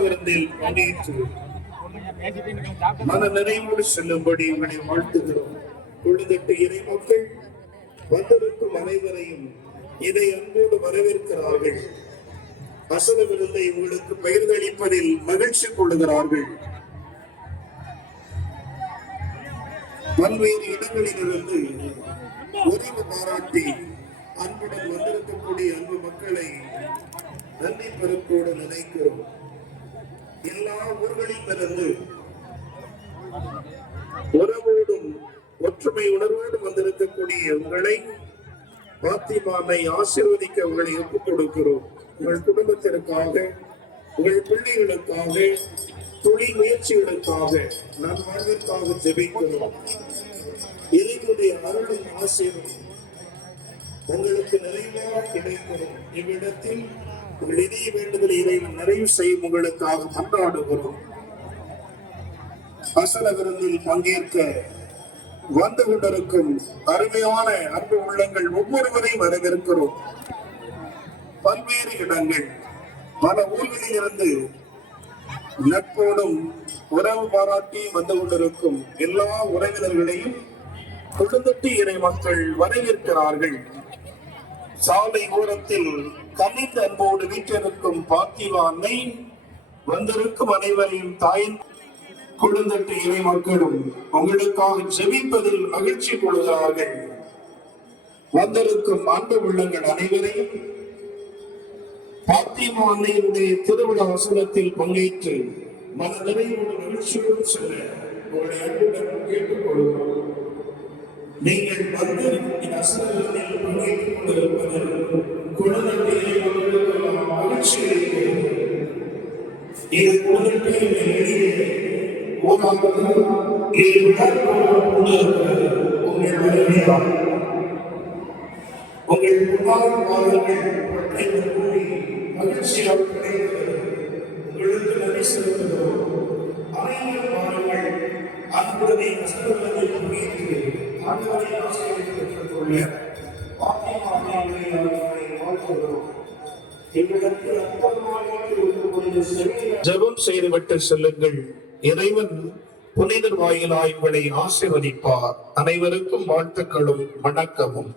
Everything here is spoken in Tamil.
விருந்தில் பங்கேற்று மன நிறைவோடு செல்லும்படி உங்களை வாழ்த்துகிறோம். பொழுதட்டு இறை மக்கள் வந்திருக்கும் அனைவரையும் இதை அன்போடு வரவேற்கிறார்கள். வசன விருந்தை உங்களுக்கு பகிர்ந்தளிப்பதில் மகிழ்ச்சி கொள்ளுகிறார்கள். பல்வேறு இடங்களிலிருந்து உறவு பாராட்டி அன்புடன் வந்திருக்கக்கூடிய அன்பு மக்களை நன்றி பெருக்கோடு நினைக்கிறோம். எல்லா ஊர்களிலிருந்து உறவோடும் ஒற்றுமை உணர்வோடும் வந்திருக்கக்கூடிய உங்களை பாத்திமானை ஆசீர்வதிக்க உங்களை ஒப்புக் கொடுக்கிறோம். உங்கள் குடும்பத்திற்காக உங்கள் பிள்ளைகளுக்காக துணி முயற்சிகளுக்காக நான் வாழ்விற்காக ஜெபிக்கிறோம். இறைவனுடைய அருளும் ஆசீர்வம் உங்களுக்கு நிறைவாக கிடைக்கிறோம் இவ்விடத்தில் உங்கள் இதய வேண்டுதல் இறைவன் நிறைவு செய்யும் உங்களுக்காக கொண்டாடுகிறோம். அசல விருந்தில் பங்கேற்க வந்து கொண்டிருக்கும் அருமையான அன்பு உள்ளங்கள் ஒவ்வொருவரையும் வரவேற்கிறோம். பல்வேறு இடங்கள் பல ஊர்களில் இருந்து நட்போடும் உறவு பாராட்டி வந்து கொண்டிருக்கும் எல்லா உறவினர்களையும் கொடுந்தட்டி இறை மக்கள் வரவேற்கிறார்கள். சாலை ஓரத்தில் கனிந்த அன்போடு வீற்றிருக்கும் பாத்திமா அன்னை வந்திருக்கும் அனைவரையும் தாயின் குழுந்தட்டு இறை மக்களும் உங்களுக்காக ஜெபிப்பதில் மகிழ்ச்சி கொள்கிறார்கள் வந்திருக்கும் அன்பு உள்ளங்கள் அனைவரையும் பாத்திமா அன்னையினுடைய திருவிழா வசனத்தில் பங்கேற்று மன நிறைவோடு மகிழ்ச்சியோடு செல்ல உங்களுடைய அன்புடன் கேட்டுக்கொள்கிறோம். நீங்கள் வந்து இந்த அசனத்தில் பங்கேற்றுக் உங்கள் வருகையாகும் உங்கள் முன்னாள் மாதங்கள் பட்டை கூறி மகிழ்ச்சியாக கிடைக்கிறது உங்களுக்கு நன்றி செலுத்துகிறோம் அனைவரும் மாதங்கள் அன்புடனே கஷ்டங்களை பங்கேற்று ஆண்டவரை ஆசிரியர் பெற்றுக் கொள்ள பாத்திமாவை வாழ்த்துகிறோம் ஜெபம் செய்துவிட்டு செல்லுங்கள். இறைவன் புனிதர் வாயிலாய் உங்களை அனைவருக்கும் வாழ்த்துக்களும் வணக்கமும்.